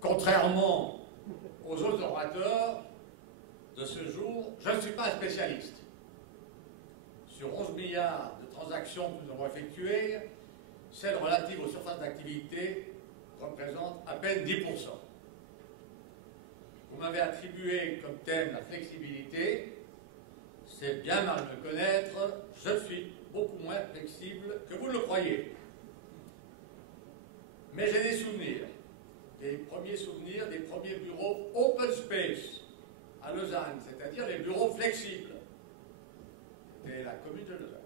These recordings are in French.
Contrairement aux autres orateurs de ce jour, je ne suis pas un spécialiste. Sur 11 milliards de transactions que nous avons effectuées, celles relatives aux surfaces d'activité représentent à peine 10%. Vous m'avez attribué comme thème la flexibilité. C'est bien mal me connaître, je suis beaucoup moins flexible que vous le croyez. Mais j'ai des souvenirs des premiers bureaux open space à Lausanne, c'est-à-dire les bureaux flexibles. C'était la commune de Lausanne.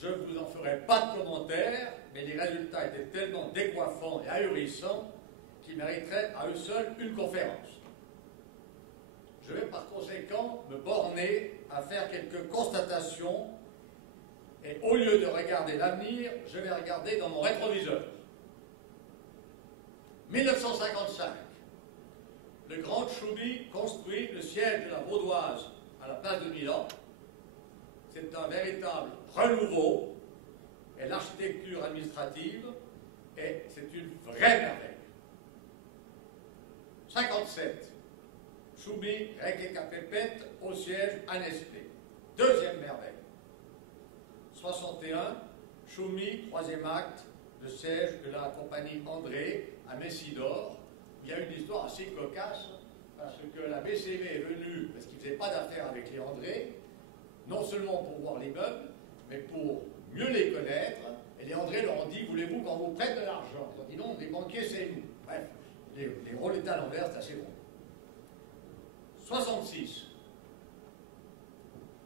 Je ne vous en ferai pas de commentaires, mais les résultats étaient tellement décoiffants et ahurissants qu'ils mériteraient à eux seuls une conférence. Je vais par conséquent me borner à faire quelques constatations et au lieu de regarder l'avenir, je vais regarder dans mon rétroviseur. 1955, le grand Tchoumy construit le siège de la Vaudoise à la place de Milan. C'est un véritable renouveau et l'architecture administrative, et c'est une vraie merveille. 57, Tchoumy, Requeca Pépette au siège à Nestlé. Deuxième merveille. 61, Tchoumy, troisième acte, le siège de la compagnie André à Messidor. Il y a une histoire assez cocasse parce que la BCV est venue, parce qu'ils ne faisaient pas d'affaires avec les André, non seulement pour voir les meubles, mais pour mieux les connaître. Et les André leur ont dit, voulez-vous qu'on vous prête de l'argent? Ils ont dit non, les banquiers c'est nous. Bref, les rôles étaient à l'envers, c'est assez bon. 66.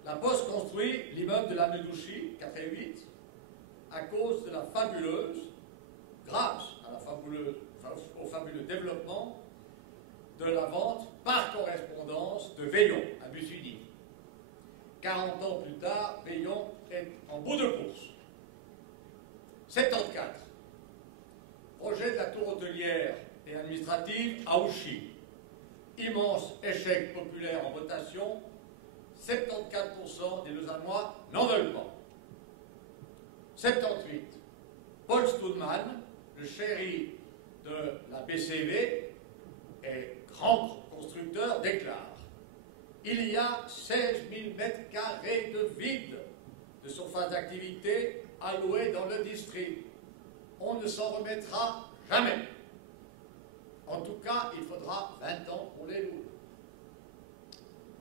La Poste construit l'immeuble de la Nedouchi, 4 et 8, à cause de la fabuleuse, grâce à la fabuleuse, au fabuleux développement de la vente par correspondance de Veillon à Bussigny. 40 ans plus tard, Veillon est en bout de course. 74. Projet de la tour hôtelière et administrative à Ouchy. Immense échec populaire en votation. 74% des Lausannois n'en veulent pas. 78. Paul Stoudman, le chéri de la BCV et grand constructeur, déclare: il y a 16 000 mètres carrés de vide de surface d'activité alloués dans le district. On ne s'en remettra jamais. En tout cas, il faudra 20 ans pour les louer.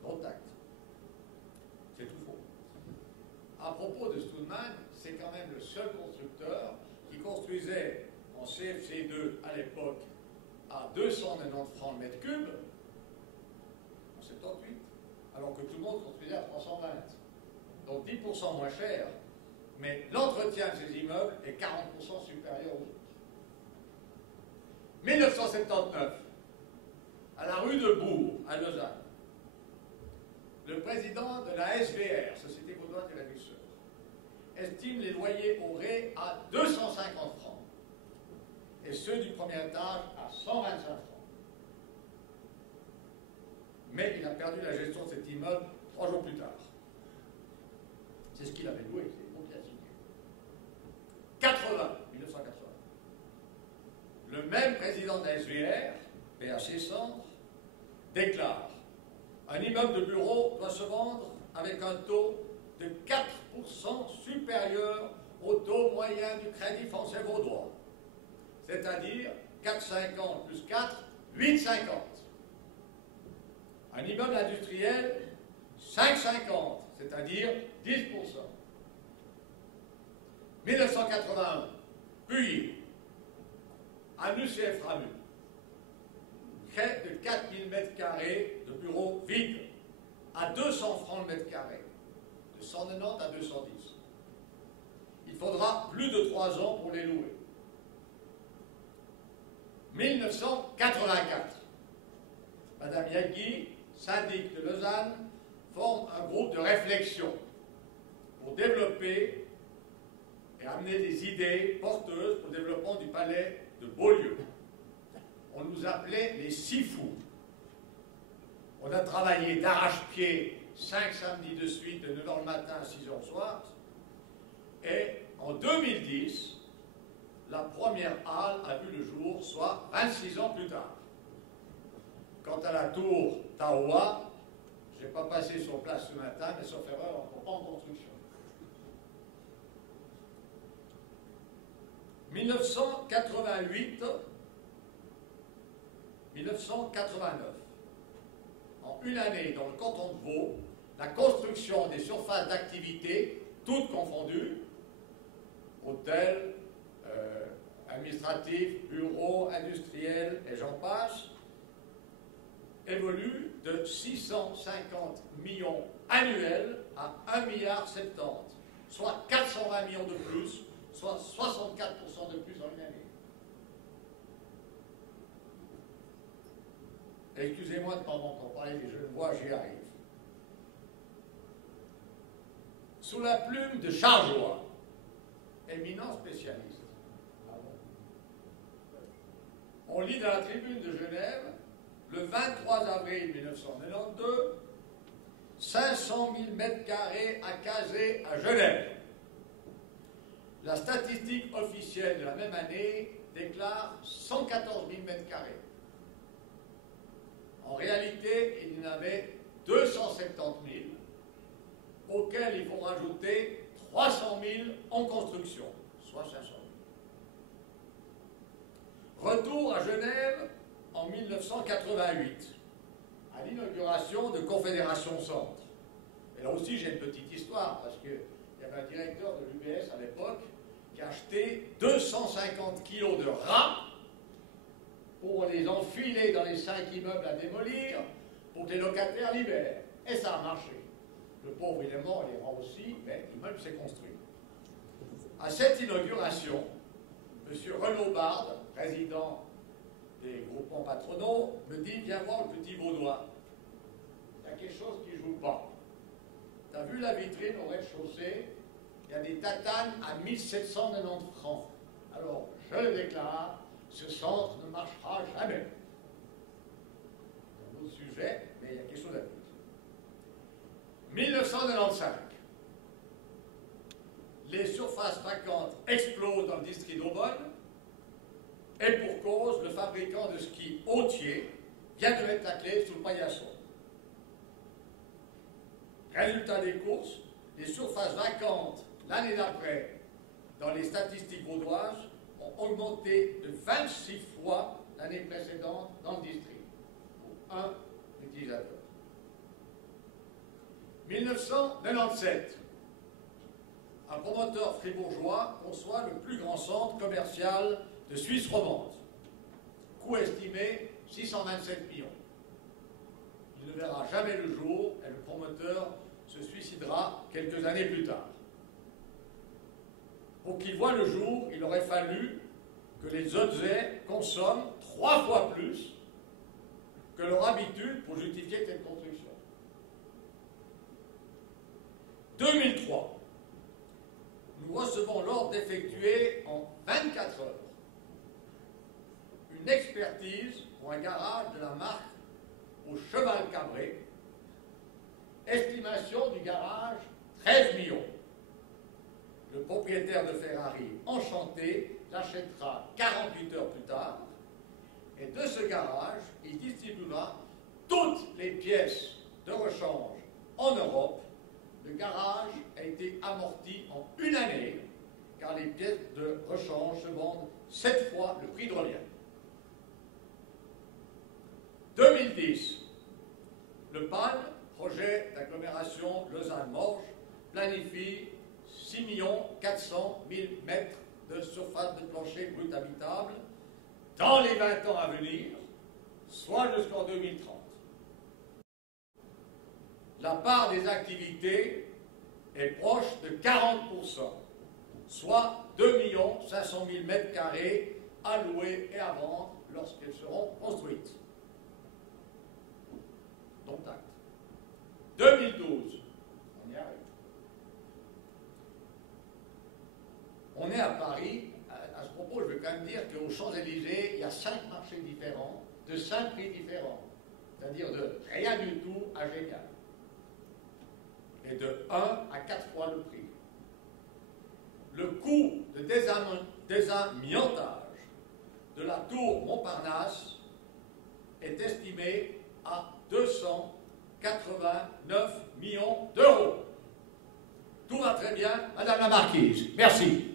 Non acte. C'est tout faux. À propos de Stoudman, c'est quand même le seul constructeur qui construisait en CFC2 à l'époque à 290 francs le mètre cube, en 78, alors que tout le monde construisait à 320. Donc 10% moins cher, mais l'entretien de ces immeubles est 40% supérieur aux autres. 1979, à la rue de Bourg, à Lausanne, le président de la SVR, Société Vaudoise des Réducteurs, estime les loyers au ré à 250 francs et ceux du premier étage à 125 francs. Mais il a perdu la gestion de cet immeuble 3 jours plus tard. C'est ce qu'il avait loué, c'est bon qui a signé. 1980. Le même président de la SVR, PHC Centre, déclare: un immeuble de bureau doit se vendre avec un taux de 4% supérieur au taux moyen du crédit français vaudois. C'est-à-dire 4,50 plus 4, 8,50. Un immeuble industriel, 5,50, c'est-à-dire 10%. 1981, Puy, Anus et Eframu, crée de 4000 m² de bureaux vides à 200 francs le mètre carré, de 190 à 210. Il faudra plus de 3 ans pour les louer. 1984, Madame Yagui, syndic de Lausanne, forme un groupe de réflexion pour développer et amener des idées porteuses pour le développement du palais de Beaulieu. On nous appelait les 6 fous. On a travaillé d'arrache-pied 5 samedis de suite, de 9h le matin à 6h le soir. Et en 2010, la première halle a vu le jour jours, soit 26 ans plus tard. Quant à la tour Tahoua, je n'ai pas passé sur place ce matin, mais sauf erreur, en construction. 1988, 1989. En une année, dans le canton de Vaud, la construction des surfaces d'activité, toutes confondues, hôtels, administratifs, bureaux, industriels, et j'en passe, évolue de 650 millions annuels à 1,70 milliard, soit 420 millions de plus, soit 64% de plus en une année. Excusez-moi de temps en temps parler des jeunes voix, j'y arrive. Sous la plume de Charles Joie, éminent spécialiste, on lit dans la Tribune de Genève, le 23 avril 1992, 500 000 mètres carrés à caser à Genève. La statistique officielle de la même année déclare 114 000 mètres carrés. En réalité, il y en avait 270 000, auxquels il faut rajouter 300 000 en construction, soit 500 000. Retour à Genève en 1988, à l'inauguration de Confédération Centre. Et là aussi, j'ai une petite histoire, parce qu'il y avait un directeur de l'UBS à l'époque qui a acheté 250 kilos de rats pour les enfiler dans les 5 immeubles à démolir, pour que les locataires libèrent. Et ça a marché. Le pauvre, il est mort, les rats aussi, mais l'immeuble s'est construit. À cette inauguration, M. Renaud Bard, président des groupements patronaux, me dit « Viens voir le petit Vaudois. Il y a quelque chose qui ne joue pas. Tu as vu la vitrine au rez-de-chaussée? Il y a des tatanes à 1790 francs. Alors, je le déclare, ce centre ne marchera jamais. » C'est un autre sujet, mais il y a quelque chose à dire. 1995. Les surfaces vacantes explosent dans le district d'Aubonne, et pour cause, le fabricant de ski Autier vient de mettre la clé sous le paillasson. Résultat des courses, les surfaces vacantes l'année d'après, dans les statistiques vaudoises, ont augmenté de 26 fois l'année précédente dans le district, pour un utilisateur. 1997. Un promoteur fribourgeois conçoit le plus grand centre commercial de Suisse romande. Coût estimé 627 millions. Il ne verra jamais le jour et le promoteur se suicidera quelques années plus tard. Pour qu'il voie le jour, il aurait fallu que les Odzais consomment 3 fois plus que leur habitude pour justifier cette construction. 2003. Nous recevons l'ordre d'effectuer en 24 heures une expertise pour un garage de la marque au cheval cabré. Estimation du garage 13 millions. Le propriétaire de Ferrari, enchanté, l'achètera 48 heures plus tard. Et de ce garage, il distribuera toutes les pièces de rechange en Europe. Le garage a été amorti en une année, car les pièces de rechange se vendent 7 fois le prix de relief. 2010, le PAN, projet d'agglomération Lausanne-Morges, planifie 6 400 000 mètres de surface de plancher brut habitable dans les 20 ans à venir, soit jusqu'en 2030. La part des activités est proche de 40%, soit 2 500 000 mètres carrés à louer et à vendre lorsqu'elles seront construites. Donc, acte. 2012, on y arrive. On est à Paris. À ce propos, je veux quand même dire qu'aux Champs-Élysées, il y a 5 marchés différents, de 5 prix différents, c'est-à-dire de rien du tout à génial. Et de 1 à 4 fois le prix. Le coût de désamiantage de la tour Montparnasse est estimé à 289 millions d'euros. Tout va très bien, Madame la Marquise. Merci.